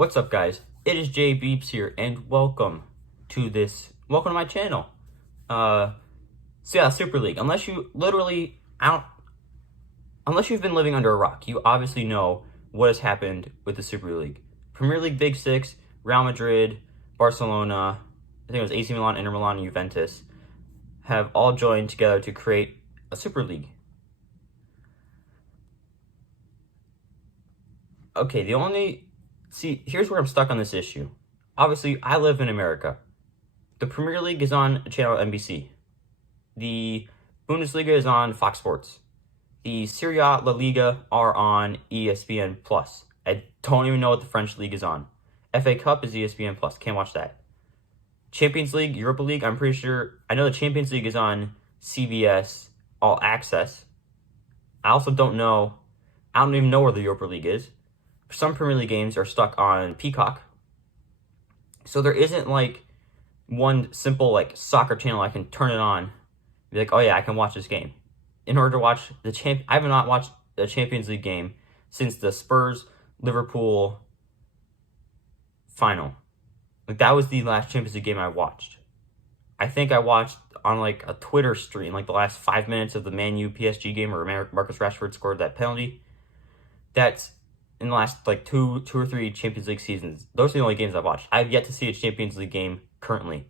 What's up, guys? It is Jay Beeps here, and welcome to my channel. Super League. Unless you've been living under a rock, you obviously know what has happened with the Super League. Premier League Big Six, Real Madrid, Barcelona, I think it was AC Milan, Inter Milan, and Juventus, have all joined together to create a Super League. Okay, here's where I'm stuck on this issue. Obviously, I live in America. The Premier League is on channel NBC. The Bundesliga is on Fox Sports. The Serie A, La Liga are on ESPN+. I don't even know what the French League is on. FA Cup is ESPN+. Can't watch that. Champions League, Europa League, I know the Champions League is on CBS All Access. I don't even know where the Europa League is. Some Premier League games are stuck on Peacock. So there isn't like one simple like soccer channel I can turn it on, be like, oh yeah, I can watch this game. In order to watch I have not watched the Champions League game since the Spurs-Liverpool final. Like, that was the last Champions League game I watched. I think I watched on like a Twitter stream like the last 5 minutes of the Man U PSG game where Marcus Rashford scored that penalty. That's in the last like two or three Champions League seasons. Those are the only games I've watched. I've yet to see a Champions League game currently.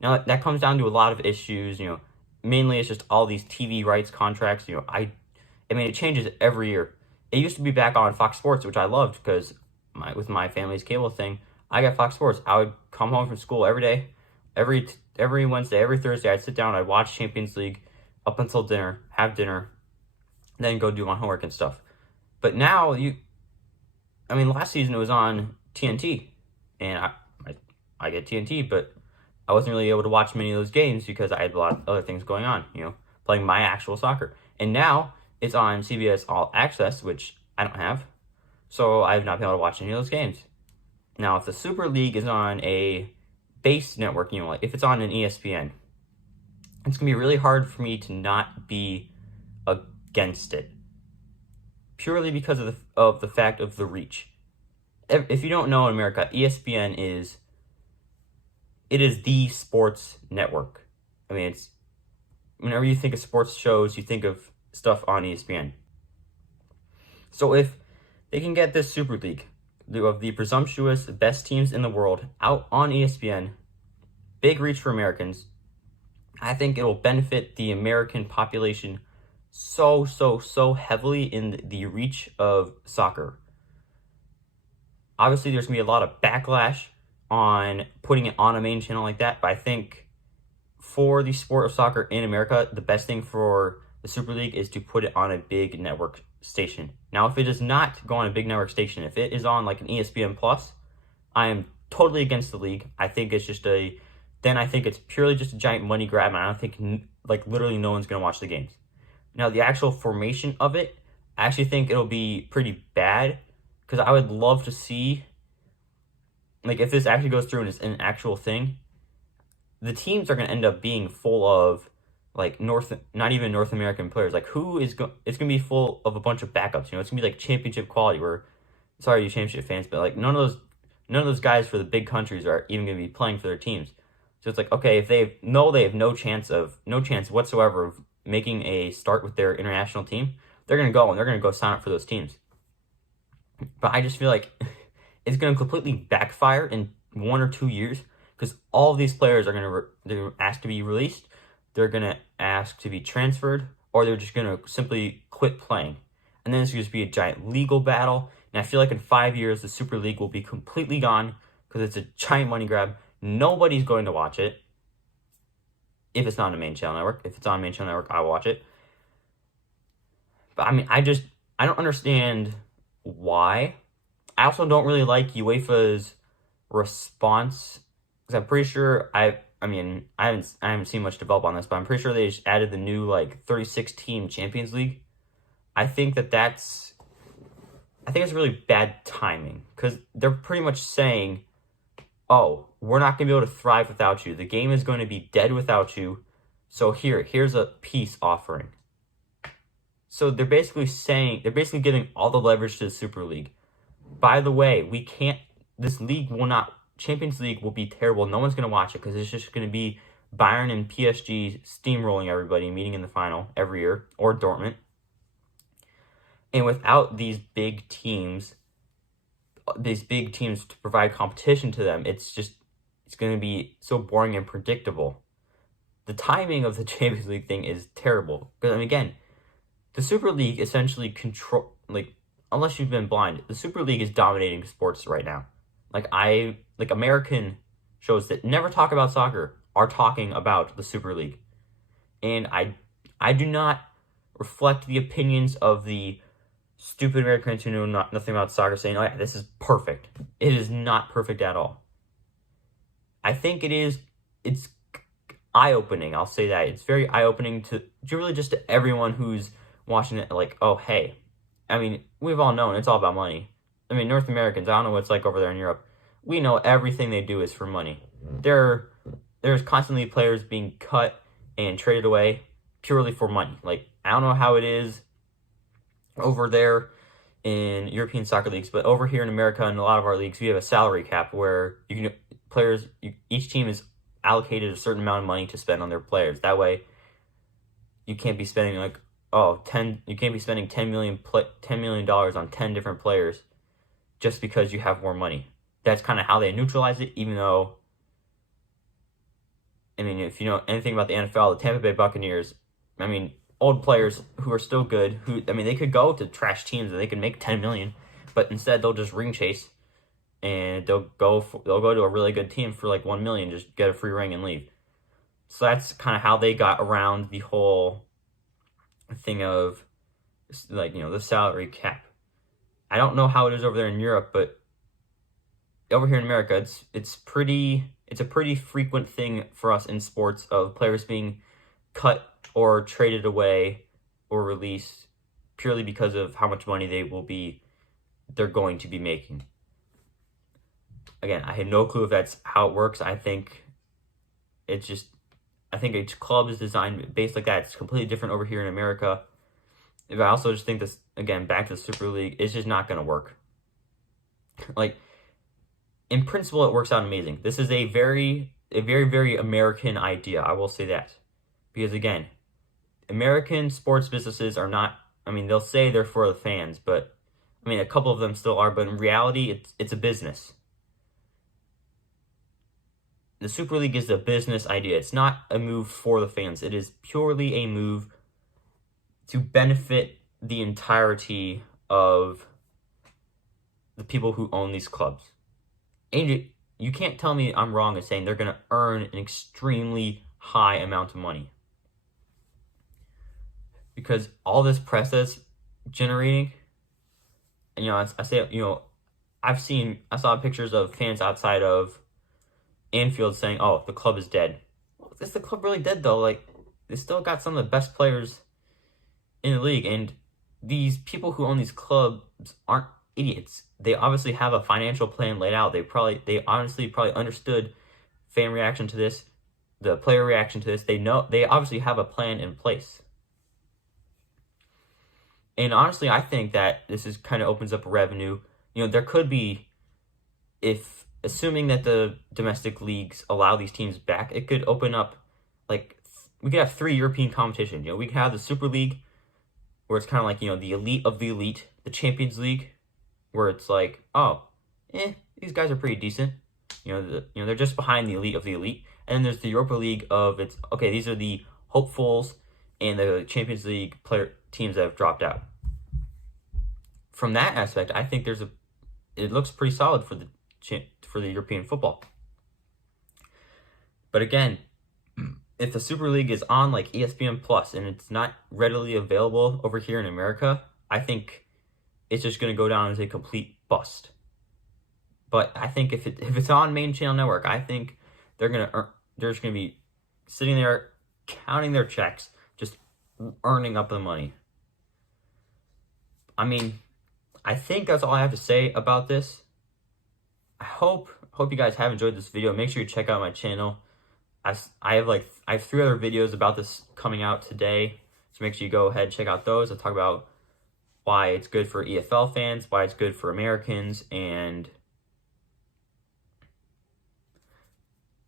Now that comes down to a lot of issues, mainly it's just all these TV rights contracts. It changes every year. It used to be back on Fox Sports, which I loved because with my family's cable thing, I got Fox Sports. I would come home from school every day, every Wednesday, every Thursday. I'd sit down, I'd watch Champions League up until dinner, have dinner, then go do my homework and stuff. But now last season it was on TNT, and I get TNT, but I wasn't really able to watch many of those games because I had a lot of other things going on, playing my actual soccer. And now it's on CBS All Access, which I don't have, so I've not been able to watch any of those games. Now, if the Super League is on a base network, like if it's on an ESPN, it's going to be really hard for me to not be against it, purely because of the fact of the reach. If you don't know, in America, ESPN is the sports network. It's whenever you think of sports shows, you think of stuff on ESPN. So if they can get this Super League of the presumptuous best teams in the world out on ESPN, big reach for Americans, I think it'll benefit the American population so heavily in the reach of soccer. Obviously, there's going to be a lot of backlash on putting it on a main channel like that, but I think for the sport of soccer in America, the best thing for the Super League is to put it on a big network station. Now, if it does not go on a big network station, if it is on like an ESPN Plus, I am totally against the league. I think it's purely just a giant money grab, and I don't think literally no one's going to watch the games. Now, the actual formation of it, I actually think it'll be pretty bad, because I would love to see, if this actually goes through and is an actual thing, the teams are going to end up being full of, not even North American players. It's going to be full of a bunch of backups, It's going to be, championship quality, sorry, you championship fans, but, none of those guys for the big countries are even going to be playing for their teams. So it's okay, if they have no chance whatsoever of making a start with their international team, they're going to go sign up for those teams. But I just feel like it's going to completely backfire in 1 or 2 years, because all of these players are going to ask to be released, they're going to ask to be transferred, or they're just going to simply quit playing. And then it's going to be a giant legal battle. And I feel like in 5 years, the Super League will be completely gone because it's a giant money grab. Nobody's going to watch it if it's not on a main channel network. If it's on a main channel network, I'll watch it. But I don't understand why. I also don't really like UEFA's response, because I'm pretty sure I haven't seen much develop on this, but I'm pretty sure they just added the new 36 team Champions League. I think it's really bad timing, because they're pretty much saying, oh, we're not going to be able to thrive without you. The game is going to be dead without you. So here's a peace offering. So they're basically giving all the leverage to the Super League. By the way, we can't this league will not, Champions League will be terrible. No one's going to watch it because it's just going to be Bayern and PSG steamrolling everybody, meeting in the final every year, or Dortmund. And without these big teams to provide competition to them, it's going to be so boring and predictable. The timing of the Champions League thing is terrible. Because, I mean, again, the Super League essentially unless you've been blind, the Super League is dominating sports right now. American shows that never talk about soccer are talking about the Super League. And I do not reflect the opinions of the stupid Americans who know nothing about soccer saying, oh yeah, this is perfect. It is not perfect at all. I think it's eye-opening. I'll say that. It's very eye-opening to really just to everyone who's watching it, like, oh, hey. I mean, we've all known it's all about money. I mean, North Americans, I don't know what it's like over there in Europe. We know everything they do is for money. There's constantly players being cut and traded away purely for money. Like, I don't know how it is over there in European soccer leagues, but over here in America and a lot of our leagues, we have a salary cap where each team is allocated a certain amount of money to spend on their players. That way, you can't be spending you can't be spending $10 million on 10 different players just because you have more money. That's kind of how they neutralize it, even though, I mean, if you know anything about the NFL, the Tampa Bay Buccaneers, I mean, old players who are still good, they could go to trash teams and they could make $10 million, but instead they'll just ring chase and they'll go to a really good team for like $1 million, just get a free ring and leave. So that's kind of how they got around the whole thing of, like, you know, the salary cap. I don't know how it is over there in Europe, but over here in America, it's a pretty frequent thing for us in sports of players being cut or traded away or released purely because of how much money they're going to be making. Again, I had no clue if that's how it works. I think each club is designed based like that. It's completely different over here in America. But I also just think this, again, back to the Super League, it's just not going to work. Like, in principle, it works out amazing. This is a very, very American idea. I will say that. Because, again, American sports businesses are not, I mean, they'll say they're for the fans, but, I mean, a couple of them still are, but in reality, it's a business. The Super League is a business idea. It's not a move for the fans. It is purely a move to benefit the entirety of the people who own these clubs. And you can't tell me I'm wrong in saying they're going to earn an extremely high amount of money. Because all this press that's generating, and, you know, I say, you know, I saw pictures of fans outside of Anfield saying, oh, the club is dead. Well, is the club really dead, though? Like, they still got some of the best players in the league, and these people who own these clubs aren't idiots. They obviously have a financial plan laid out. They honestly probably understood fan reaction to this, the player reaction to this. They obviously have a plan in place. And honestly, I think that this is kind of opens up revenue. You know, there could be, assuming that the domestic leagues allow these teams back, it could open up, like, we could have 3 European competition. You know, we could have the Super League, where it's kind of like, you know, the elite of the elite, the Champions League, where it's like, oh, these guys are pretty decent. You know, they're just behind the elite of the elite. And then there's the Europa League these are the hopefuls and the Champions League teams that have dropped out. From that aspect, I think it looks pretty solid for the European football. But again, if the Super League is on like ESPN Plus and it's not readily available over here in America, I think it's just going to go down as a complete bust. But I think if it's on main channel network, I think they're just going to be sitting there counting their checks, just earning up the money. I mean, I think that's all I have to say about this. I hope you guys have enjoyed this video. Make sure you check out my channel. I have 3 other videos about this coming out today, so make sure you go ahead and check out those. I'll talk about why it's good for EFL fans, why it's good for Americans, and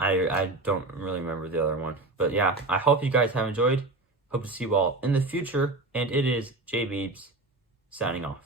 I don't really remember the other one. But yeah, I hope you guys have enjoyed. Hope to see you all in the future. And it is J Beebs signing off.